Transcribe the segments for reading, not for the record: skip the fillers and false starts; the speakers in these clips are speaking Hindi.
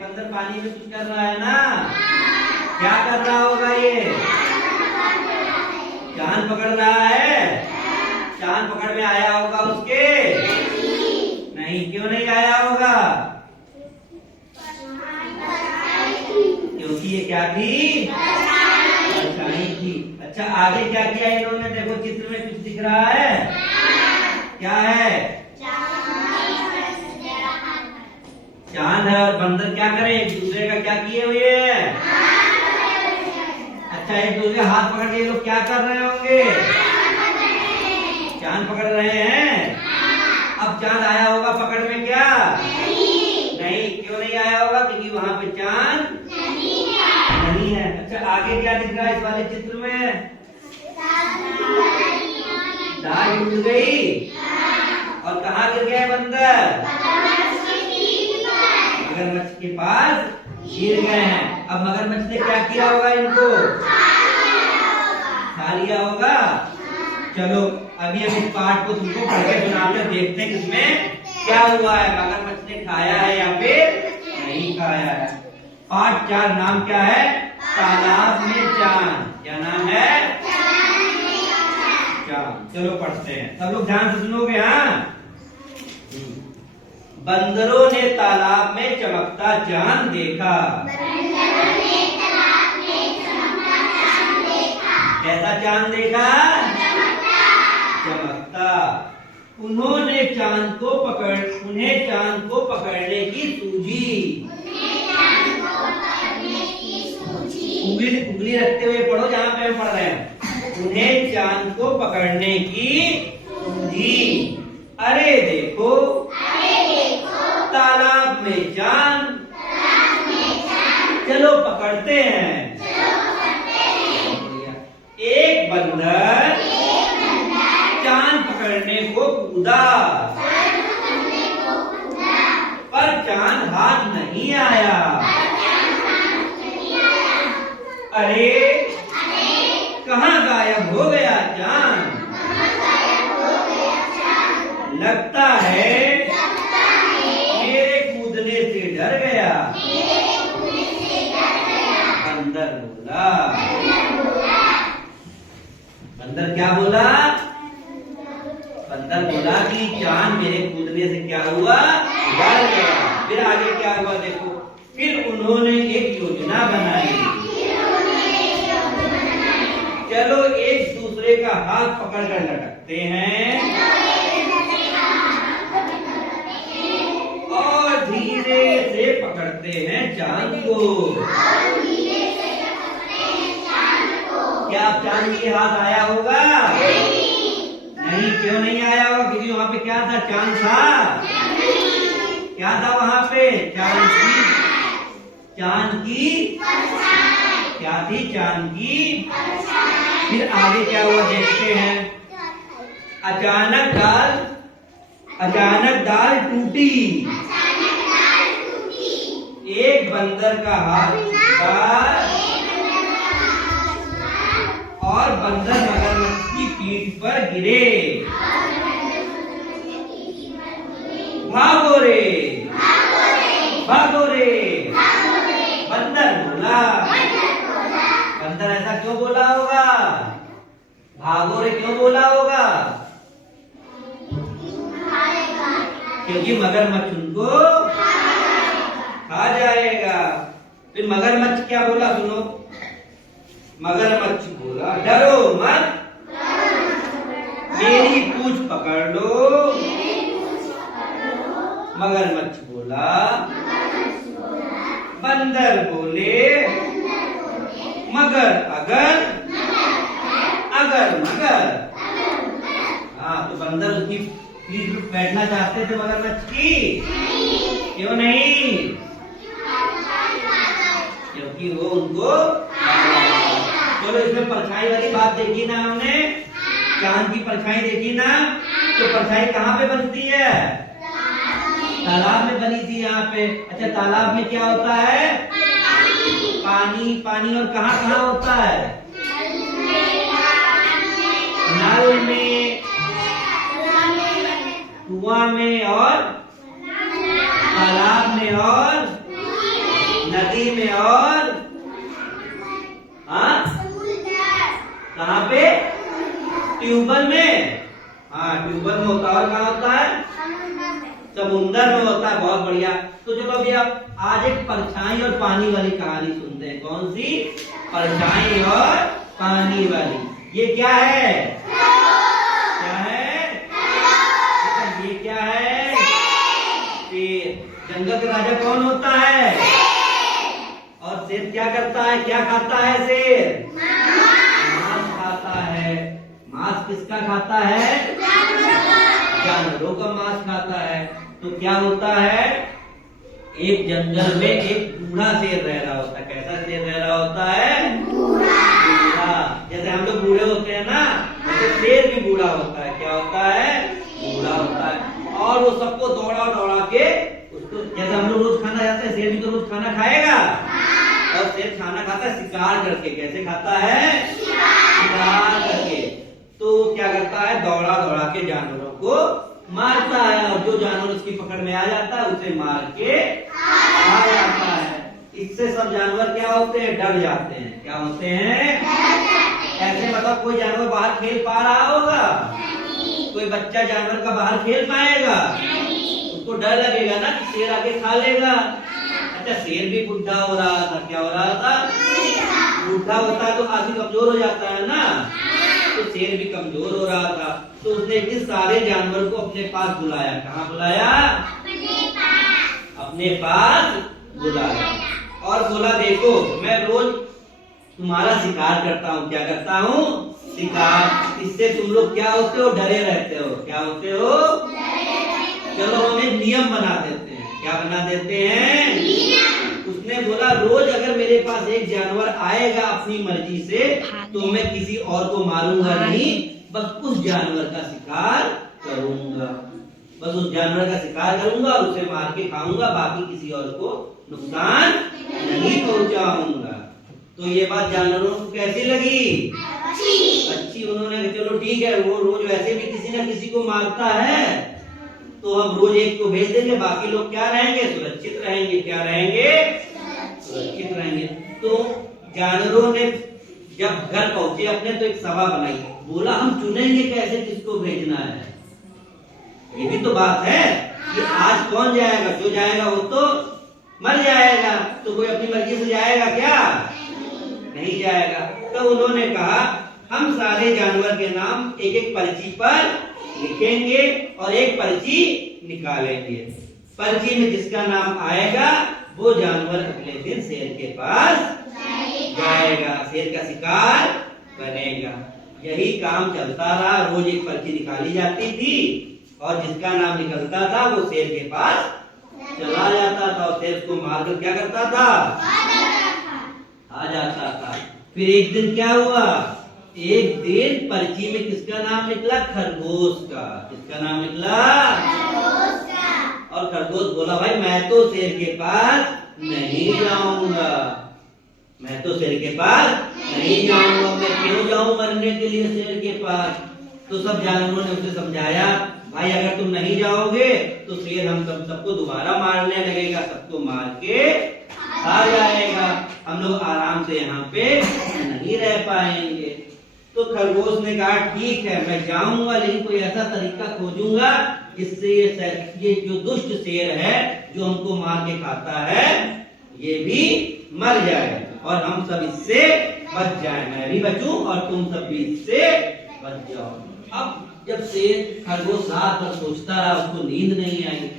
बंदर पानी में कुछ कर रहा है ना? क्या कर रहा होगा ये? चांद पकड़ रहा है। चांद पकड़ में आया होगा उसके? नहीं, क्यों नहीं आया होगा? क्योंकि ये क्या थी? परछाई थी। अच्छा, आगे क्या किया इन्होंने? देखो चित्र में कुछ दिख रहा है? क्या है? चांद है और बंदर क्या करे? एक दूसरे का क्या किए हुए हैं? अच्छा, एक दूसरे का हाथ पकड़ के ये लोग क्या कर रहे होंगे? चांद पकड़ रहे हैं। अब चांद आया होगा पकड़ में क्या? नहीं, क्यों नहीं आया होगा? क्योंकि वहां पे चांद नहीं है। अच्छा, आगे क्या दिख रहा है इस वाले चित्र में? दाल टूट गई और कहाँ गिर गए बंदर? मगरमच्छ के पास गिर गए हैं। अब मगरमच्छ ने क्या किया होगा? इनको खा लिया होगा। चलो अभी हम इस पाठ को तुमको पढ़ के सुनाते हैं, देखते हैं इसमें क्या हुआ है। मगरमच्छ ने खाया है या फिर नहीं खाया है। पाठ 4 नाम क्या है? तालाब में चांद। क्या नाम है? चांद। चलो पढ़ते हैं, सब लोग ध्यान से सुनोगे। हाँ, बंदरों ने तालाब में चमकता चांद देखा। कैसा चांद देखा? चमकता। उन्हें चांद को पकड़ने की सूझी। उंगली रखते हुए पढ़ो जहाँ पे हम पढ़ रहे हैं। उन्हें चांद को पकड़ने की सूझी। अरे देखो तालाब में चांद, चलो पकड़ते हैं। एक बंदर चांद पकड़ने को कूदा, पर चांद हाथ नहीं आया। अरे कहाँ गायब हो गया चांद? लगता है मेरे कूदने से डर गया। बंदर बोला। बंदर क्या बोला? बंदर बोला कि चांद मेरे कूदने से क्या हुआ? डर गया। फिर आगे क्या हुआ देखो। फिर उन्होंने एक योजना बनाई। चलो एक दूसरे का हाथ पकड़कर लटकते हैं और धीरे से पकड़ते हैं चांद को। क्या आप चांद के हाथ आया होगा? नहीं, क्यों नहीं आया होगा? क्योंकि वहाँ पे क्या था? चांद था। क्या था वहाँ पे? चांद की क्या थी? चांद की। फिर आगे क्या हुआ देखते हैं। अचानक डाल टूटी। एक बंदर का हाथ छूटा और बंदर मगरमच्छ की पीठ पर गिरे। भागो रे, भागो रे, बंदर बोला। बंदर ऐसा क्यों बोला होगा? भागो रे क्यों बोला होगा? क्योंकि मगरमच्छ उनको खा जाएगा। फिर मगरमच्छ क्या बोला? सुनो, मगरमच्छ बोला डरो मत, मेरी पूंछ पकड़ लो। मगरमच्छ बोला। बंदर बोले मगर अगर मगर। हाँ, तो बंदर उसकी पीठ पर बैठना चाहते थे मगरमच्छ की। क्यों नहीं? क्योंकि वो उनको। चलो इसमें परछाई वाली बात देखी ना हमने? चांद की परछाई देखी ना? तो परछाई कहाँ पे बनती है? तालाब में बनी थी यहाँ पे। अच्छा, तालाब में क्या होता है? पानी। और कहाँ कहाँ होता है? नल में, कुआं में और तालाब में और नदी में और हाँ कहाँ पे? ट्यूबवेल में। हाँ ट्यूबवेल में होता है। और कहाँ होता है? समुंदर में होता है। बहुत बढ़िया। तो चलो अभी आप आज एक परछाई और पानी वाली कहानी सुनते हैं। कौन सी? परछाई और पानी वाली। ये क्या है? क्या है? ये क्या है? शेर। जंगल का राजा कौन होता है? और शेर क्या करता है? क्या खाता है शेर? मांस खाता है। मांस किसका खाता है? जानवरों का मांस खाता है। तो क्या होता है? एक जंगल में एक बूढ़ा शेर रह रहा होता है। कैसा शेर रह रहा होता है? बूढ़ा। जैसे हम लोग बूढ़े होते हैं ना, वैसे शेर भी बूढ़ा होता है। क्या होता है? बूढ़ा होता है। और वो सबको दौड़ा दौड़ा के उसको, जैसे हम लोग रोज खाना खाते हैं, शेर भी तो रोज खाना खाएगा। और शेर खाना खाता है शिकार करके। कैसे खाता है? शिकार करके। तो क्या करता है? दौड़ा दौड़ा के जानवरों को मारता है, और जो जानवर उसकी पकड़ में आ जाता है उसे मार के खा जाता है। इससे सब जानवर क्या होते हैं? डर जाते हैं। क्या होते हैं? ऐसे मतलब कोई जानवर बाहर खेल पा रहा होगा? कोई बच्चा जानवर का बाहर खेल पाएगा? उसको डर लगेगा ना कि शेर आके खा लेगा। अच्छा शेर भी बुढ़ा हो रहा था। क्या हो रहा था? बुढ़ा होता है तो काफी कमजोर हो जाता है ना, तो शेर भी कमजोर हो रहा था। तो उसने इस सारे जानवर को अपने पास बुलाया। कहाँ बुलाया? अपने पास बुलाया और बोला देखो मैं रोज तुम्हारा शिकार करता हूँ। क्या करता हूँ? शिकार। इससे तुम लोग क्या होते हो? डरे रहते हो। क्या होते हो? चलो हम एक नियम बना देते हैं। क्या बना देते हैं? उसने बोला रोज अगर मेरे पास एक जानवर आएगा अपनी मर्जी से, तो मैं किसी और को मारूंगा नहीं, बस उस जानवर का शिकार करूंगा। बस उस जानवर का शिकार करूंगा और उसे मार के खाऊंगा, बाकी किसी और को नुकसान नहीं पहुंचाऊंगा। तो ये बात जानवरों को कैसी लगी? अच्छी। उन्होंने कहा चलो ठीक है, वो रोज वैसे भी किसी न किसी को मारता है, तो हम रोज एक को भेज देंगे, बाकी लोग क्या रहेंगे? सुरक्षित रहेंगे। क्या रहेंगे? सुरक्षित रहेंगे। तो जानवरों ने जब घर पहुंचे अपने, तो एक सभा बनाई। बोला हम चुनेंगे कैसे किसको भेजना है? ये भी तो बात है कि आज कौन जाएगा? जो जाएगा वो तो मर जाएगा। तो कोई अपनी मर्जी से जाएगा क्या? नहीं जाएगा। तो उन्होंने कहा हम सारे जानवर के नाम एक एक पर्ची पर लिखेंगे और एक पर्ची निकालेंगे। पर्ची में जिसका नाम आएगा वो जानवर अगले दिन शेर के पास जाएगा, शेर का शिकार बनेगा। यही काम चलता रहा। रोज एक पर्ची निकाली जाती थी और जिसका नाम निकलता था वो शेर के पास चला जाता था और शेर को मारकर क्या करता था? आ जाता था। फिर एक दिन क्या हुआ? एक दिन पर्ची में किसका नाम निकला? खरगोश का। किसका नाम निकला? खरगोश का। और खरगोश बोला भाई मैं तो शेर के पास नहीं जाऊंगा, मैं तो शेर के पास नहीं जाऊंगा। मैं क्यों जाऊं मरने के लिए शेर के पास? तो सब जानवरों ने उसे समझाया भाई अगर तुम नहीं जाओगे तो शेर हम सबको दोबारा मारने लगेगा, सबको मार के खा जाएगा, हम लोग आराम से यहाँ पे नहीं रह पाएंगे। तो खरगोश ने कहा ठीक है मैं जाऊंगा, लेकिन कोई ऐसा तरीका खोजूंगा जिससे ये जो दुष्ट शेर है जो हमको मार के खाता है ये भी मर जाए और हम सब इससे बच जाए। मैं भी बचूं और तुम सब भी इससे बच जाओ। अब जब शेर खरगोश रात भर सोचता रहा, उसको नींद नहीं आई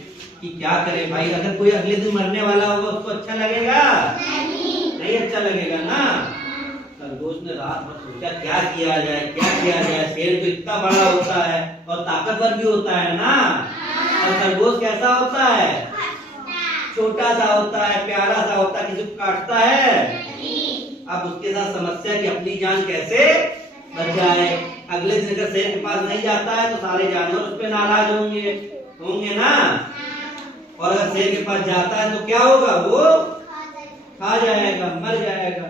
कि क्या करे भाई। अगर कोई अगले दिन मरने वाला होगा उसको अच्छा लगेगा? नहीं अच्छा लगेगा ना। खरगोश ने रात भर सोचा क्या किया जाए, क्या किया जाए। शेर तो इतना बड़ा होता है और ताकतवर भी होता है ना, और खरगोश कैसा होता है? छोटा सा होता है, प्यारा सा होता है, किसी को काटता है? अब उसके साथ समस्या कि अपनी जान कैसे बचाए। अगले दिन अगर शेर के पास नहीं जाता है तो सारे जानवर उस पर नाराज होंगे ना, और अगर शेर के पास जाता है तो क्या होगा? वो खा जाएगा, मर जाएगा।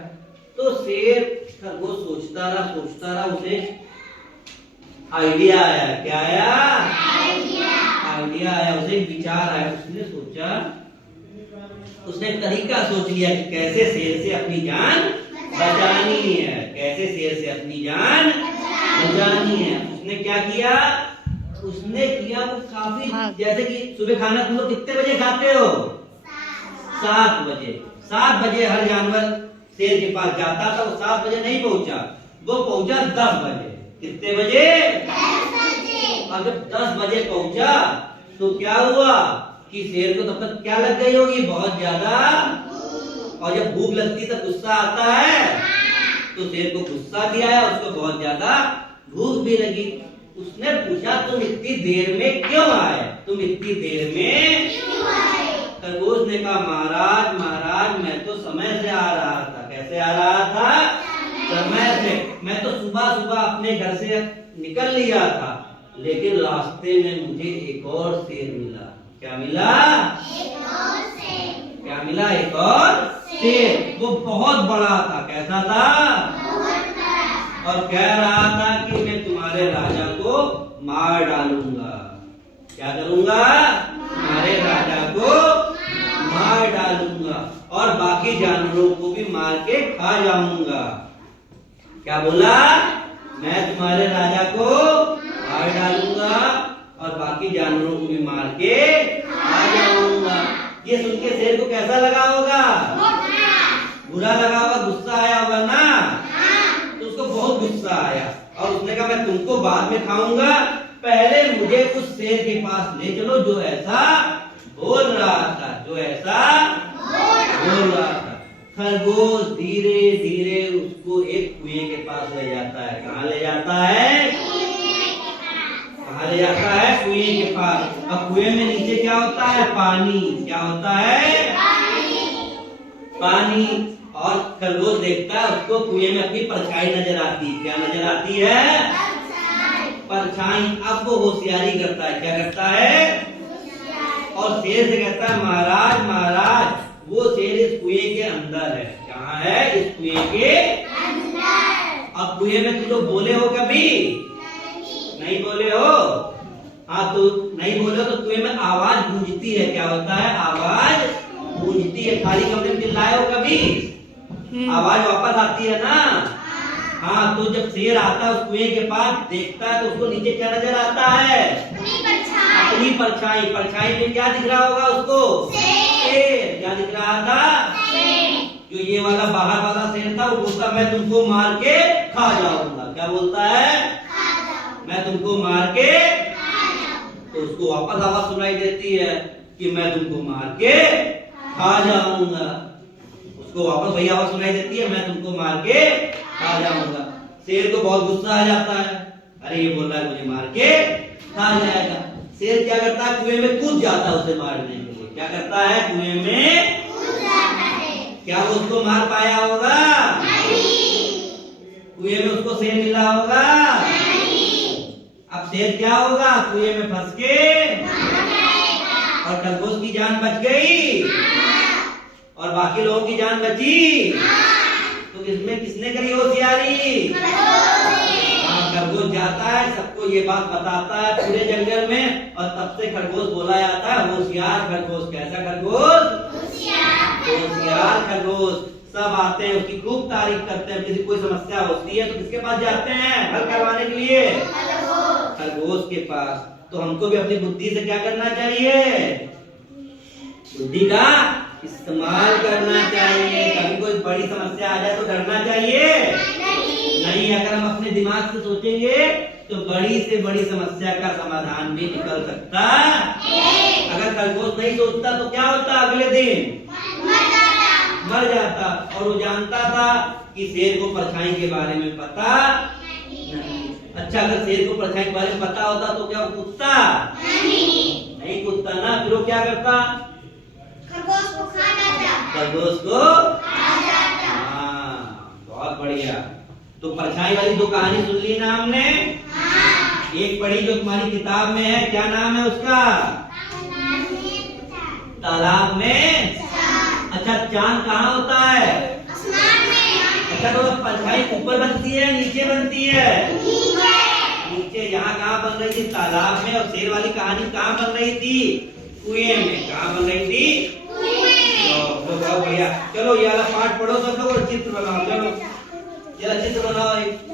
तो शेर खरगोश सोचता रहा, उसे आइडिया आया। क्या आया? आइडिया आया, उसे एक विचार आया। उसने सोचा उसने तरीका सोच लिया कि कैसे शेर से अपनी जान बचानी है, कैसे शेर से अपनी जान बचानी है। उसने क्या किया, उसने किया वो काफी, जैसे कि सुबह खाना तुम लोग कितने बजे खाते हो? 7 बजे। 7 बजे हर जानवर शेर के पास जाता था। वो 7 बजे नहीं पहुंचा, वो पहुंचा 10 बजे। कितने बजे? 10 बजे। और जब 10 बजे पहुंचा तो क्या हुआ कि शेर को तब तक क्या लग गई होगी, बहुत ज्यादा। और जब भूख लगती तब गुस्सा आता है, तो शेर को गुस्सा भी आया, उसको बहुत ज्यादा भूख भी लगी। उसने पूछा तुम इतनी देर में क्यों आए, तुम इतनी देर में क्यों आए? खरगोश ने कहा महाराज महाराज मैं तो समय से आ रहा था। कैसे आ रहा था? समय से। मैं तो सुबह सुबह अपने घर से निकल लिया था, लेकिन रास्ते में मुझे एक और शेर मिला। क्या मिला? एक और शेर। क्या मिला? एक और शेर। वो बहुत बड़ा था। कैसा था? बहुत बड़ा। और कह रहा था कि मैं तुम्हारे राजा को मार डालूंगा। क्या करूंगा? तुम्हारे राजा को मार डालूंगा और बाकी जानवरों को भी मार के खा जाऊंगा। क्या बोला? मैं तुम्हारे राजा को मार डालूंगा और बाकी जानवरों को भी मार के खा जाऊंगा। ये सुन के शेर को कैसा लगा होगा? बुरा लगा होगा, गुस्सा आया होगा ना। तो उसको बहुत गुस्सा आया और उसने कहा मैं तुमको बाद में खाऊंगा, पहले मुझे उस शेर के पास ले चलो जो ऐसा बोल रहा था, जो ऐसा बोल रहा था। खरगोश धीरे धीरे उसको एक कुएं के पास ले जाता है। कहाँ ले जाता है? कहाँ ले जाता है? कुएं के पास। अब कुएं में नीचे क्या होता है? पानी। क्या होता है? पानी। और खरगोश देखता है, उसको कुएं में अपनी परछाई नजर आती है। क्या नजर आती है? परछाई। अब वो होशियारी करता है। क्या करता है? और शेर से कहता है महाराज महाराज वो शेर इस कुएं के अंदर है। कहाँ है? इस कुएं के अंदर। अब कुएं में तुम लोग बोले हो कभी? नहीं बोले हो? हाँ तो नहीं बोले तो कुएं में आवाज गूंजती है। क्या होता है? आवाज गूंजती है। खाली कमरे में चिल्लाए हो कभी? आवाज वापस आती है ना। हाँ तो जब शेर आता है उस कुएं के पास, देखता है तो उसको नीचे क्या नजर आता है? अपनी परछाई। परछाई में क्या दिख रहा होगा उसको? शेर। क्या दिख रहा था? जो ये वाला बाहर वाला शेर था वो बोलता मैं तुमको मार के खा जाऊंगा। क्या बोलता है? मैं तुमको मार के। तो उसको वापस आवाज सुनाई देती है कि मैं तुमको मार के खा जाऊंगा। उसको वापस वही आवाज सुनाई देती है मैं तुमको मार के खा जाऊंगा। शेर को बहुत गुस्सा आ जाता है, अरे ये बोल रहा है मुझे मार के खा जाएगा। शेर क्या करता है? कुएं में कूद जाता है उसे मारने के लिए। क्या करता है? कुएं में कूद जाता है। क्या वो उसको मार पाया होगा? नहीं। कुएं में उसको शेर मिला होगा? नहीं। अब शेर क्या होगा? कुएं में फंस के और खरगोश की जान बच गई और बाकी लोगों की जान बची। तो इसमें किसने करी होशियारी? खरगोश जाता है, सबको ये बात बताता है पूरे जंगल में, और तब से खरगोश बोला जाता है होशियार खरगोश। कैसा खरगोश? होशियार खरगोश। सब आते हैं उसकी खूब तारीफ करते हैं। किसी कोई समस्या होती है तो किसके पास जाते हैं हल करवाने के लिए? खरगोश के पास। तो हमको भी अपनी बुद्धि से क्या करना चाहिए? बुद्धि का इस्तेमाल करना चाहिए। कभी कोई बड़ी समस्या आ जाए तो डरना चाहिए नहीं। अगर हम अपने दिमाग से सोचेंगे तो बड़ी से बड़ी समस्या का समाधान भी निकल सकता है। अगर खरगोश नहीं सोचता तो क्या होता? अगले दिन मर जाता। और वो जानता था कि शेर को परछाई के बारे में पता नहीं। अच्छा अगर शेर को परछाई के बारे में पता होता तो क्या वो कूदता? नहीं कूदता ना। फिर वो क्या करता? खरगोश को खा जाता। खरगोश को खा जाता। हाँ बहुत बढ़िया। तो परछाई वाली दो कहानी सुन ली ना हमने। हाँ। एक पढ़ी जो तुम्हारी किताब में है, क्या नाम है उसका? तालाब में। अच्छा चांद कहाँ होता है? आसमान में। अच्छा तो परछाई ऊपर बनती है नीचे बनती है? नीचे। यहाँ कहाँ बन रही थी? तालाब में। और शेर वाली कहानी कहाँ बन रही थी? कुएं में। कहाँ बन रही थी? कुएं में। चलो बहुत बढ़िया। चलो ये वाला पाठ पढ़ो सब लोग और चित्र बनाओ। चलो जरा चित्र बनाओ एक।